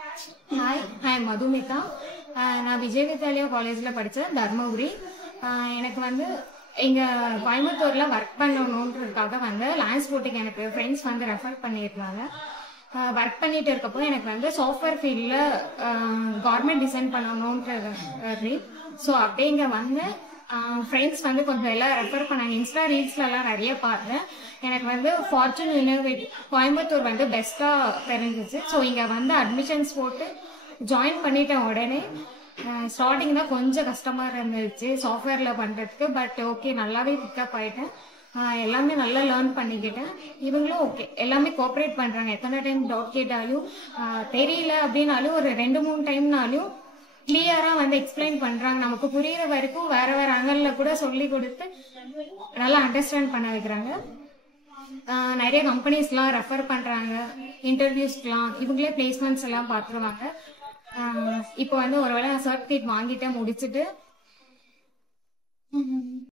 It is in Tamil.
Hi, hi Madhumitha. நான் விஜய் வித்யாலயா காலேஜில் படித்தேன், தர்மபுரி. எனக்கு வந்து இங்கே கோயம்புத்தூரில் ஒர்க் பண்ணணுன்றதுக்காக வந்து லான்ஸ் போட்டுக்கு எனக்கு ஃப்ரெண்ட்ஸ் வந்து ரெஃபர் பண்ணியிருந்தாங்க. ஒர்க் பண்ணிட்டு இருக்கப்போ எனக்கு வந்து சாஃப்ட்வேர் ஃபீல்டில் கவர்மெண்ட் டிசைன் பண்ணணுன்றது ட்ரீம். ஸோ அப்படியே இங்கே வந்து ஃப்ரெண்ட்ஸ் வந்து கொஞ்சம் எல்லாம் ரெஃபர் பண்ணாங்க. இன்ஸ்டா ரீல்ஸ்லலாம் நிறைய பார்த்தேன். எனக்கு வந்து ஃபார்ச்சூன் யூனிவர்சிட்டி கோயம்புத்தூர் வந்து பெஸ்ட்டாக தெரிஞ்சிச்சு. ஸோ இங்கே வந்து அட்மிஷன்ஸ் போட்டு ஜாயின் பண்ணிட்டேன். உடனே ஸ்டார்டிங் தான் கொஞ்சம் கஷ்டமாக இருந்துச்சு சாஃப்ட்வேரில் பண்ணுறதுக்கு. பட் ஓகே, நல்லாவே பிக்கப் ஆகிட்டேன். எல்லாமே நல்லா லேர்ன் பண்ணிக்கிட்டேன். இவங்களும் ஓகே, எல்லாமே கோஆப்ரேட் பண்ணுறாங்க. எத்தனை டைம் டவுட் கேட்டாலும் தெரியல அப்படின்னாலும் ஒரு 2-3 டைம்னாலும் கிளியராக வந்து எக்ஸ்பிளைன் பண்ணுறாங்க. நமக்கு புரியுற வரைக்கும் வேற வேற ஆங்கிளில் கூட சொல்லி கொடுத்து நல்லா அண்டர்ஸ்டாண்ட் பண்ண வைக்கிறாங்க. நிறைய கம்பெனிஸ்லாம் ரெஃபர் பண்ணுறாங்க இன்டர்வியூஸ்க்கெலாம். இவங்களே பிளேஸ்மெண்ட்ஸ் எல்லாம் பார்த்துருவாங்க. இப்போ வந்து ஒருவேளை நான் சர்டிஃபிகேட் வாங்கிட்டேன், முடிச்சுட்டு